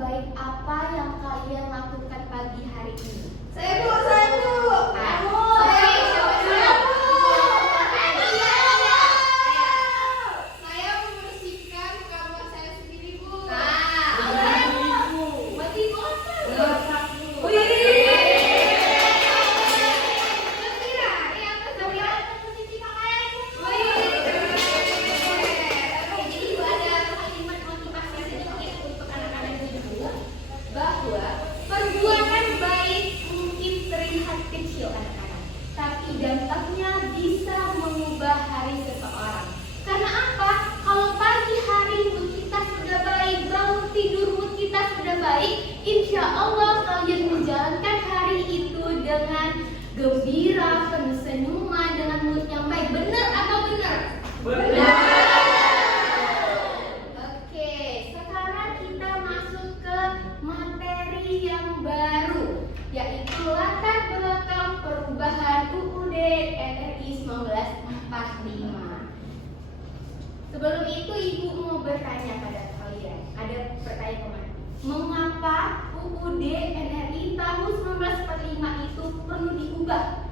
terbaik apa yang kalian lakukan pagi hari ini? Saya Bu, saya Bu. Oke, siapa dulu? Saya membersihkan kamar saya sendiri, Bu. Berarti itu apa? Bahwa perbuatan baik mungkin terlihat kecil anak-anak, tapi dampaknya bisa mengubah hari seseorang. Karena apa? Kalau pagi hari mood kita sudah baik, bangun tidur mood kita sudah baik, insya Allah kalian menjalankan hari itu dengan gembira, penuh senyuman, dengan mood yang baik. Benar atau benar? Benar. Oke, sekarang kita masuk ke materi yang baru, yaitu latar belakang perubahan UUD RI 1945. Sebelum itu Ibu mau bertanya pada kalian, ada pertanyaan kemana? Mengapa UUD NRI tahun 1945 itu perlu diubah?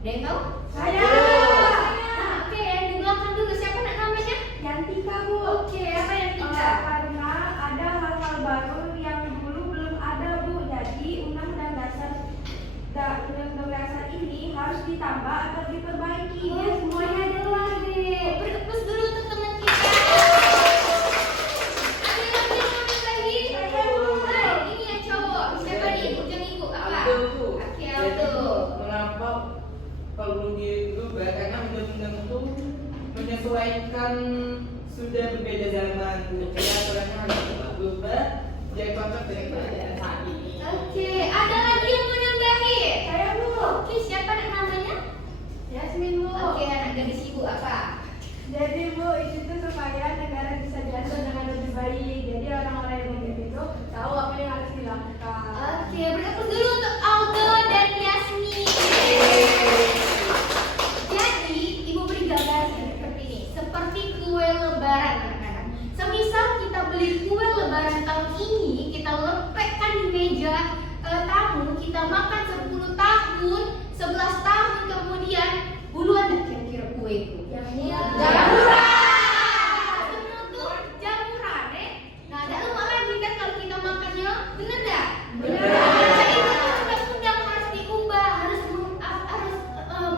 Ada yang tahu? Saya. Nah, oke, yang di belakang dulu, siapa namanya? Yantika, Bu. Oke, apa yang tiga? Karena ada hal-hal baru yang dulu belum ada, Bu. Jadi undang-undang dasar ini harus ditambah atau diperbaiki. Oh, semuanya adalah deh. Bertepus dulu untuk teman kita. Ada lagi? Hai, ini yang cowok. Siapa nih? Ujung ibu apa? Aldo. Oke, Jadi Aldo. kenapa perlu diubah? Karena undang-undang itu menyesuaikan sudah berbeda zaman. Jadi aturannya harus berubah jadi cocok dengan keadaan saat ini. Oke, ada lagi yang mau nambahin? Saya, Bu. Oke, siapa namanya? Yasmin, Bu. Oke, anak gadis ibu apa? Jadi, Bu, itu tuh supaya negara bisa diatur dengan lebih baik. Jadi orang-orang yang begitu itu tahu apa yang harus dilakukan. Oke, bertepuk dulu untuk Aldo dan Yasmin. Jadi, ibu beri gambaran seperti ini, seperti kue lebaran anak-anak. Semisal kita beli kue lebaran tahun ini, kita lepekkan di meja tamu, kita makan 10 tahun, 11 tahun kemudian, buluan dah kira-kira kue itu. Jamuran. Bener tuh, jamuran Nah, ada lemak lagi kan kalau kita makannya, bener dah? Jadi undang-undang harus diubah, harus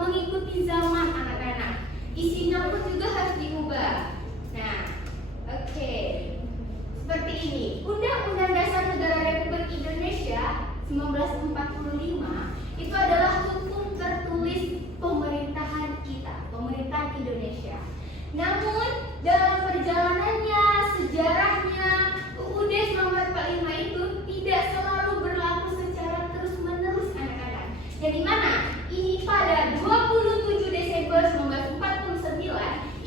mengikuti zaman anak-anak. Isinya pun juga harus diubah. Nah, oke. Seperti ini, Undang-Undang Dasar Negara Republik Indonesia 1945 itu adalah hukum tertulis pemerintahan kita, pemerintahan Indonesia. Namun dalam perjalanannya, sejarahnya, UUD 1945 itu tidak selalu berlaku secara terus-menerus anak-anak. Jadi mana? Ini pada 27 Desember 1949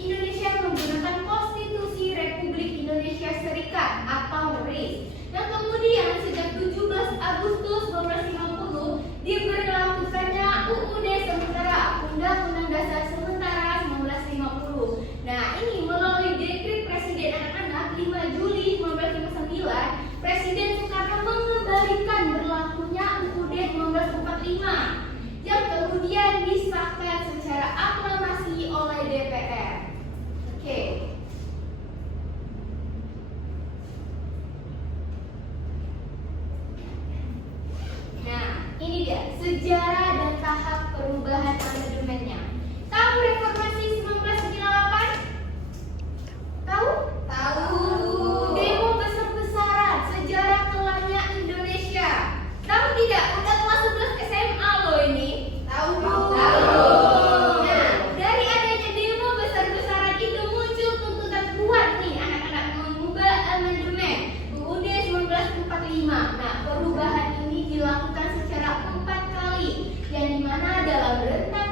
Indonesia menggunakan Konstitusi Republik Indonesia Serikat atau RIS. Dan kemudian sejak 17 Agustus 1950 diberlakukannya UUD sementara, Undang-Undang Dasar Sementara 1950. Nah, ini melalui dekret Presiden anak-anak 5 Juli 1959, Presiden Soekarno mengembalikan berlakunya UUD 1945 yang kemudian disahkan secara aklamasi oleh DPR. Oke. Nah, ini dia sejarah dan tahap perubahan amandemennya. Tahu reformasi 1998? Tahu? Tahu. Demo besar-besaran, sejarah kelamnya Indonesia. Tahu tidak? Udah kelas 11 SMA loh ini. Tahu. Nah, dari adanya demo besar-besaran itu muncul tuntutan kuat nih anak-anak mengubah amandemen UUD 1945. Nah, perubahan ini dilakukan secara 4 kali, yang dimana dalam rentang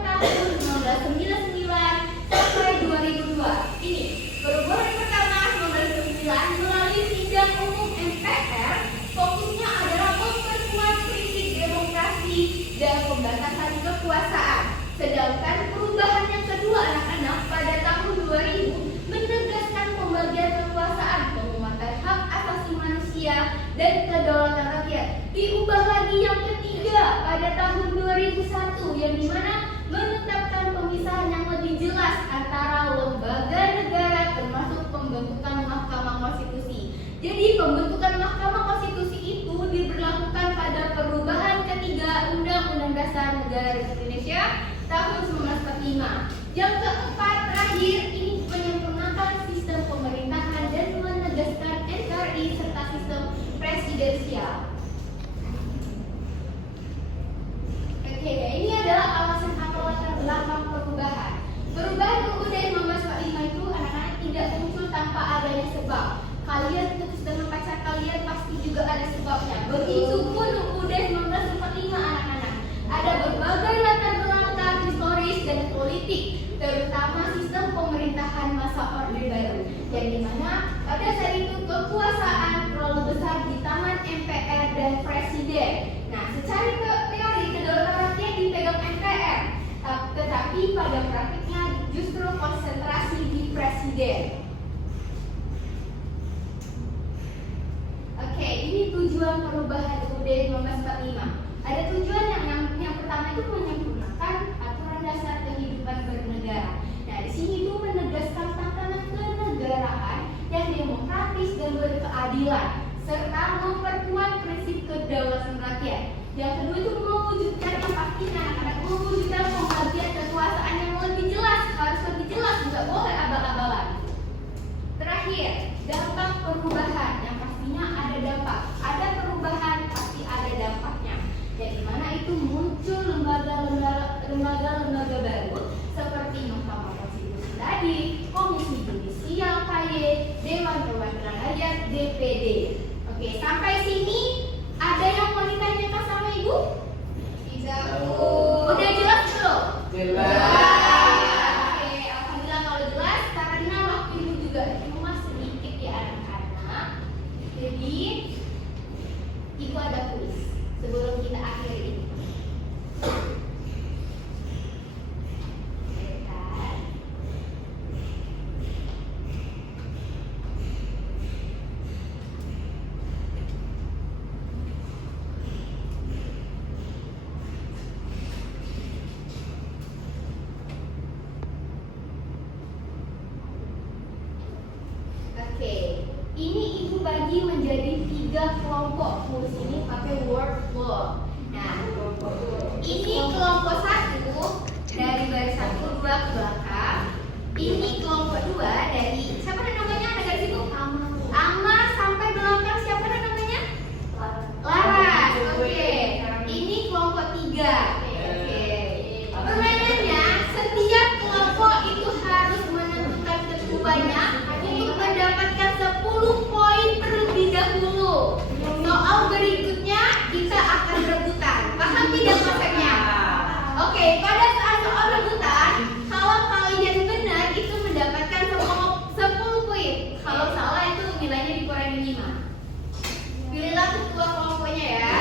dan kedaulatan rakyat. Diubah lagi yang ketiga pada tahun 2001 yang dimana menetapkan pemisahan yang lebih jelas antara lembaga negara termasuk pembentukan Mahkamah Konstitusi. Jadi pembentukan Mahkamah Konstitusi itu diberlakukan pada perubahan ketiga Undang-Undang Dasar Negara Republik Indonesia tahun 1945. Yang keempat terakhir ini menyempurnakan sistem pemerintahan dan menegaskan NKRI serta sistem presidensial. Oke, ini adalah alasan atau latar belakang perubahan. Perubahan UUD 1945 itu anak-anak tidak muncul tanpa adanya sebab. Kalian putus dengan pacar kalian pasti juga ada sebabnya. Begitupun UUD 1945 anak-anak. Ada berbagai latar belakang historis dan politik, terutama sistem pemerintahan masa Orde Baru, yang dimana pada saat itu kekuasaan terlalu besar di tangan MPR dan Presiden. Nah, secara teori kedaulatan rakyat dipegang MPR, tetapi pada praktiknya justru konsentrasi di Presiden. Oke, ini tujuan perubahan UUD 1945. Ada tujuan yang pertama itu menyempurnakan aturan dasar kehidupan bernegara. Nah, di sini itu menegaskan tatanan kenegaraan yang demokratis dan berkeadilan, serta memperkuat prinsip kedaulatan rakyat. Yang kedua itu mewujudkan yang pastinya anak-anak mewujudkan pembagian kekuasaan yang lebih jelas, harus lebih jelas, tidak boleh abal-abalan. Terakhir, dampak perubahan yang pastinya ada dampak. Ada perubahan pasti ada dampaknya. Yang dimana itu muncul lembaga-lembaga baru seperti Mahkamah Konstitusi tadi, Komisi Judisial KY, Dewan Perwakilan Rakyat DPD. Oke, sampai sini ada yang mau ditanyakan sama Ibu? Tidak. Udah jelas belum? Jelas. Oke, alhamdulillah kalau jelas karena waktu ini juga cuma sedikit ya anak-anak. Jadi Ibu ada kuis sebelum kita akhiri. Oke, ini Ibu bagi menjadi 3 kelompok. Tulis ini pakai word flow. Nah, ini kelompok 1 dari baris 1 2 ke belakang. Ini kelompok 2 dari siapa namanya? Ada di situ? Amar sampai belakang siapa namanya? Laras. Oke. Ini kelompok 3. Oke. Permainannya setiap kelompok itu harus menentukan ketuanya untuk mendapatkan 10 poin terlebih dahulu. Soal berikutnya kita akan rebutan. Paham tidak konsepnya? Oke, pada saat soal rebutan, kalau kalian benar itu mendapatkan 10 poin. Kalau salah itu nilainya dikurangi 5. Pilihlah ketua kelompoknya ya.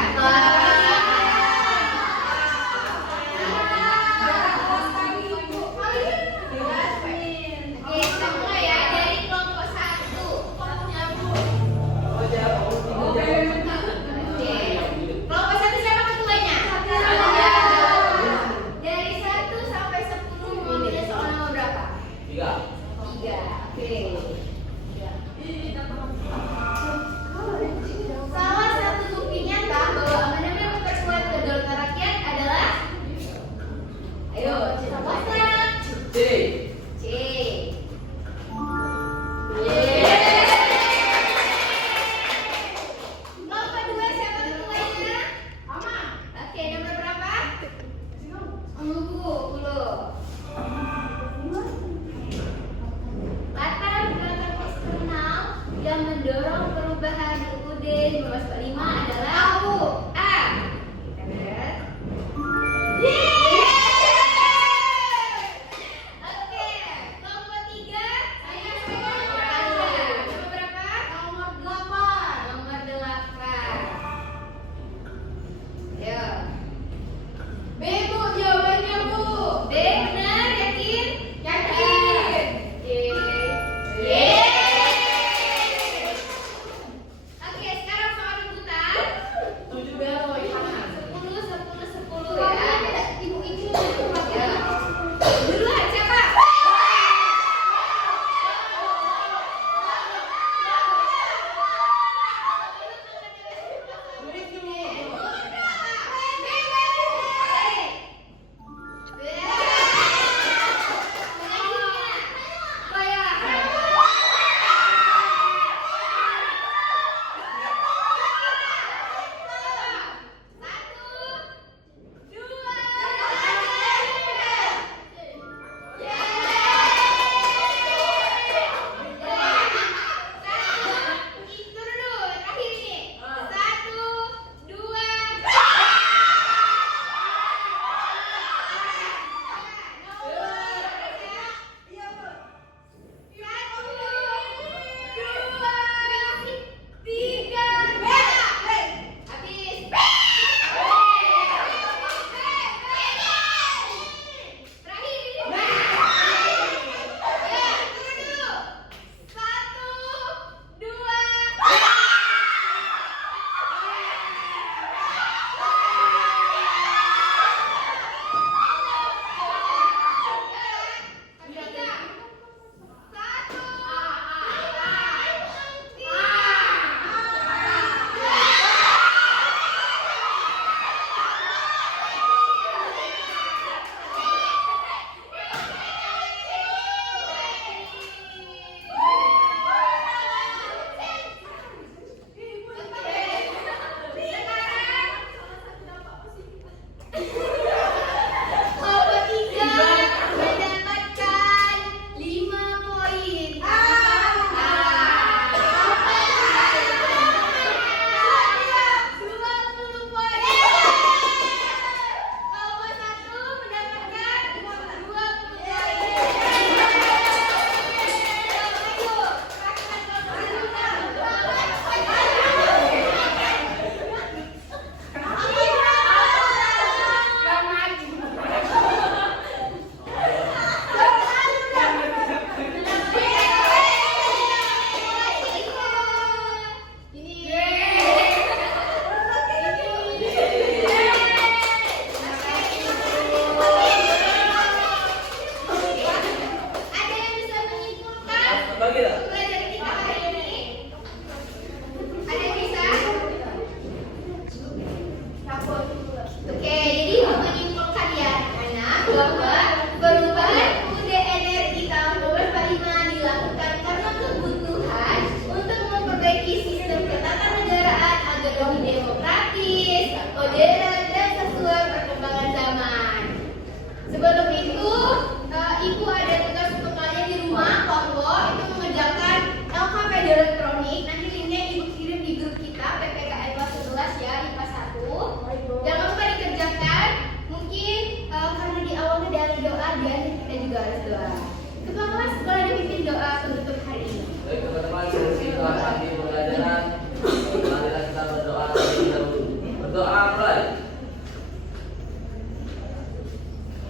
Oke, kita mulai ya dari kelompok 1. Oke. Kelompok 1 siapa ketuanya? Dari 1 sampai 10 mau milih soal nomor berapa? 3. 3. Oke. Salah satu bukti nyata bahwa amandemen memperkuat kedaulatan rakyat adalah, ayo cepatlah. C. C. Kelompok 2 siapa ketuanya? Oke, nomor berapa? 10. Latar belakang eksternal yang mendorong perubahan UUD 1945 adalah A. Kita lihat. Oke, kelompok 3 saya nomor berapa? Nomor 8. Nomor 8. Ayo. B, Bu, jawabannya Bu. B benar, yakin? Yakin. Yeay. Oke, sekarang soal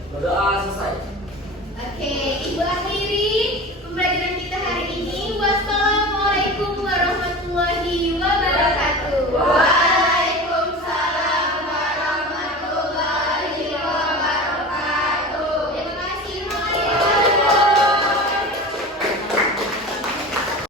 Berdoa selesai. Oke, Ibu akhiri pembelajaran kita